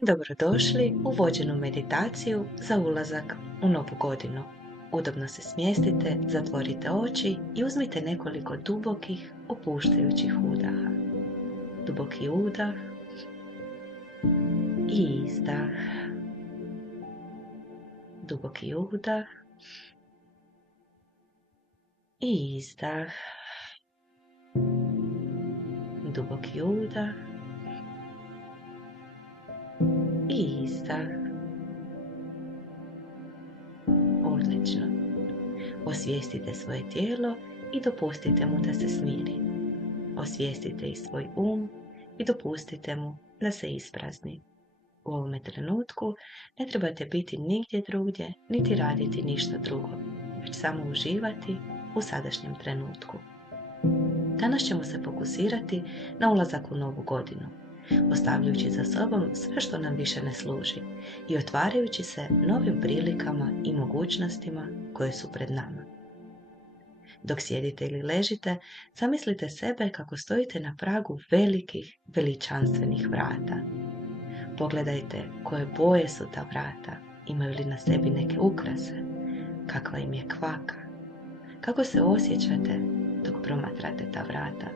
Dobrodošli u vođenu meditaciju za ulazak u novu godinu. Udobno se smjestite, zatvorite oči i uzmite nekoliko dubokih, opuštajućih udaha. Duboki udah i izdah. Duboki udah i izdah. Duboki udah i izdah. Odlično. Osvijestite svoje tijelo i dopustite mu da se smiri. Osvijestite i svoj i dopustite mu da se isprazni. U ovome trenutku ne trebate biti nigdje drugdje, niti raditi ništa drugo, već samo uživati u sadašnjem trenutku. Danas ćemo se fokusirati na ulazak u novu godinu, ostavljajući za sobom sve što nam više ne služi i otvarajući se novim prilikama i mogućnostima koje su pred nama. Dok sjedite ili ležite, zamislite sebe kako stojite na pragu velikih, veličanstvenih vrata. Pogledajte koje boje su ta vrata, imaju li na sebi neke ukrase, kakva im je kvaka. Kako se osjećate dok promatrate ta vrata?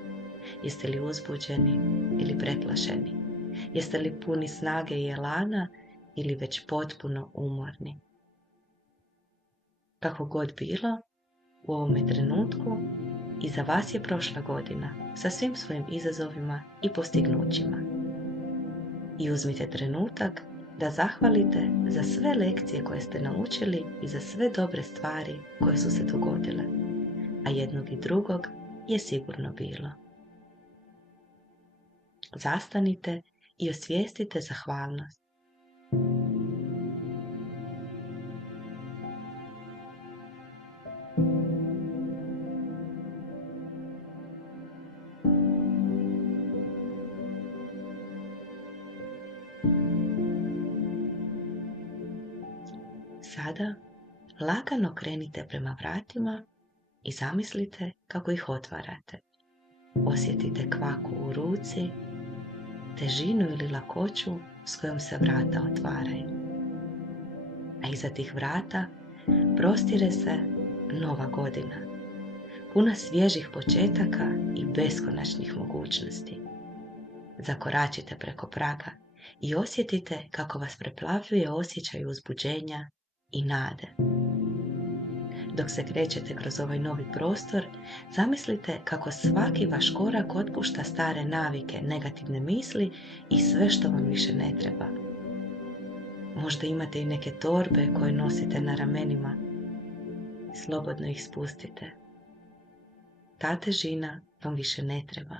Jeste li uzbuđeni ili preplašeni? Jeste li puni snage i elana ili već potpuno umorni? Kako god bilo, u ovome trenutku iza vas je prošla godina sa svim svojim izazovima i postignućima. I uzmite trenutak da zahvalite za sve lekcije koje ste naučili i za sve dobre stvari koje su se dogodile, a jednog i drugog je sigurno bilo. Zastanite i osvijestite zahvalnost. Sada lagano krenite prema vratima i zamislite kako ih otvarate. Osjetite kvaku u ruci, težinu ili lakoću s kojom se vrata otvaraju. A iza tih vrata prostire se nova godina, puna svježih početaka i beskonačnih mogućnosti. Zakoračite preko praga i osjetite kako vas preplavljuje osjećaj uzbuđenja i nade. Dok se krećete kroz ovaj novi prostor, zamislite kako svaki vaš korak otpušta stare navike, negativne misli i sve što vam više ne treba. Možda imate i neke torbe koje nosite na ramenima. Slobodno ih spustite. Ta težina vam više ne treba.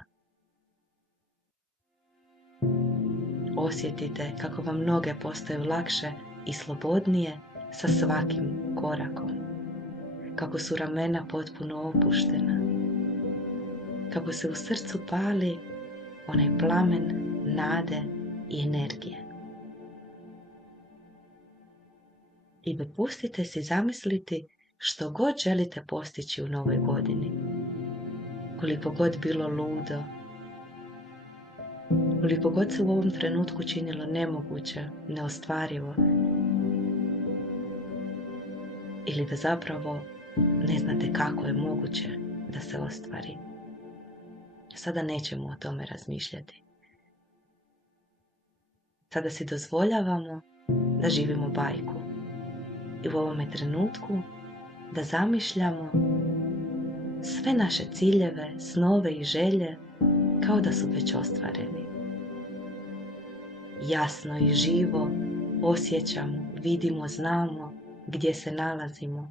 Osjetite kako vam noge postaju lakše i slobodnije sa svakim korakom. Kako su ramena potpuno opuštena. Kako se u srcu pali onaj plamen nade i energije. I dopustite si zamisliti što god želite postići u novoj godini. Koliko god bilo ludo, koliko god se u ovom trenutku činilo nemoguće, neostvarivo, ili da zapravo ne znate kako je moguće da se ostvari. Sada nećemo o tome razmišljati. Sada si dozvoljavamo da živimo bajku i u ovome trenutku da zamišljamo sve naše ciljeve, snove i želje kao da su već ostvareni. Jasno i živo osjećamo, vidimo, znamo gdje se nalazimo,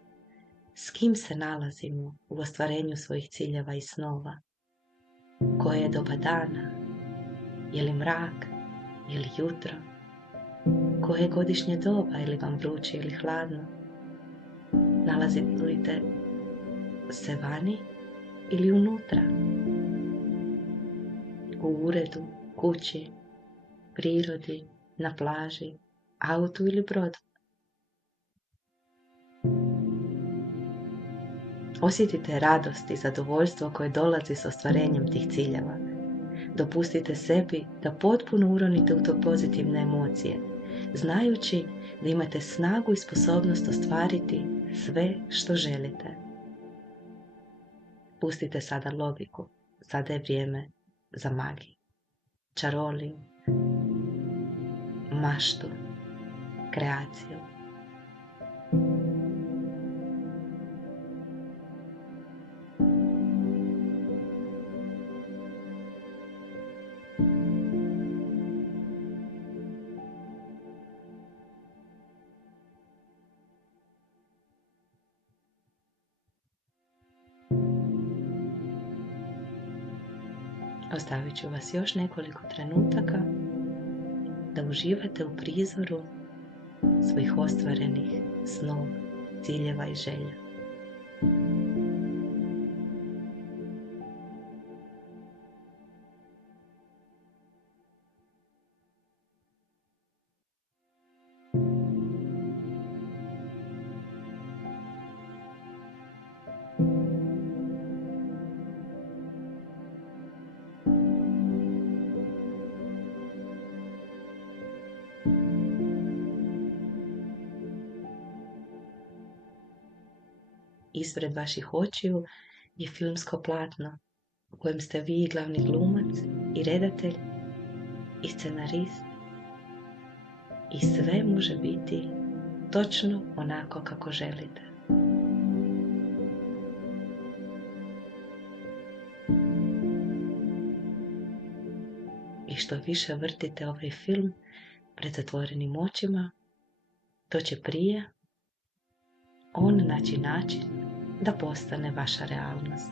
s kim se nalazimo u ostvarenju svojih ciljeva i snova. Koje je doba dana? Je li mrak? Je li jutro? Koje je godišnje doba? Je li vam vruće ili hladno? Nalazite se vani ili unutra? U uredu, kući, prirodi, na plaži, autu ili brodu? Osjetite radost i zadovoljstvo koje dolazi s ostvarenjem tih ciljeva. Dopustite sebi da potpuno uronite u to pozitivne emocije, znajući da imate snagu i sposobnost ostvariti sve što želite. Pustite sada logiku, sada je vrijeme za magiju, čaroliju, maštu, kreaciju. Ostavit ću vas još nekoliko trenutaka da uživate u prizoru svojih ostvarenih snova, ciljeva i želja. Ispred vaših očiju je filmsko platno u kojem ste vi glavni glumac i redatelj i scenarist i sve može biti točno onako kako želite. I što više vrtite ovaj film pred zatvorenim očima, to će prije on naći način da postane vaša realnost.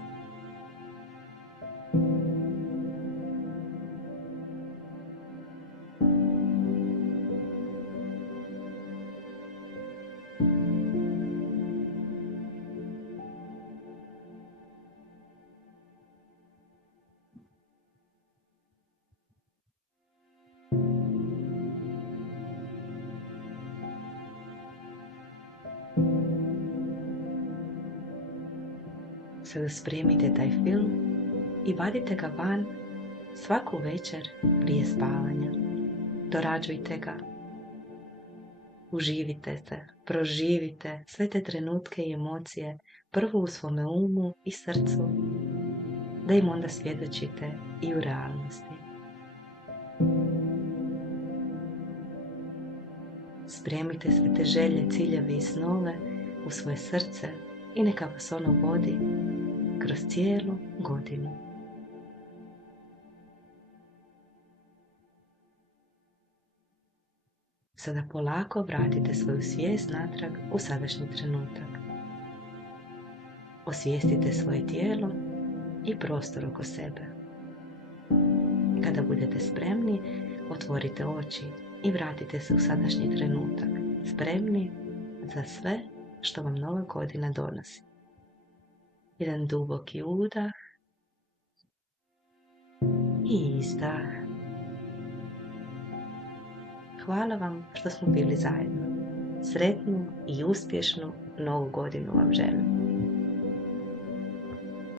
Sada spremite taj film i vadite ga van svaku večer prije spavanja. Dorađujte ga. Uživite se, proživite sve te trenutke i emocije prvo u svome umu i srcu, da im onda svjedočite i u realnosti. Spremite sve te želje, ciljeve i snove u svoje srce i neka vas ono vodi kroz cijelu godinu. Sada polako vratite svoju svijest natrag u sadašnji trenutak. Osvijestite svoje tijelo i prostor oko sebe. Kada budete spremni, otvorite oči i vratite se u sadašnji trenutak, spremni za sve što vam nova godina donosi. Jedan duboki udah i izdah. Hvala vam što smo bili zajedno. Sretnu i uspješnu novu godinu vam želim.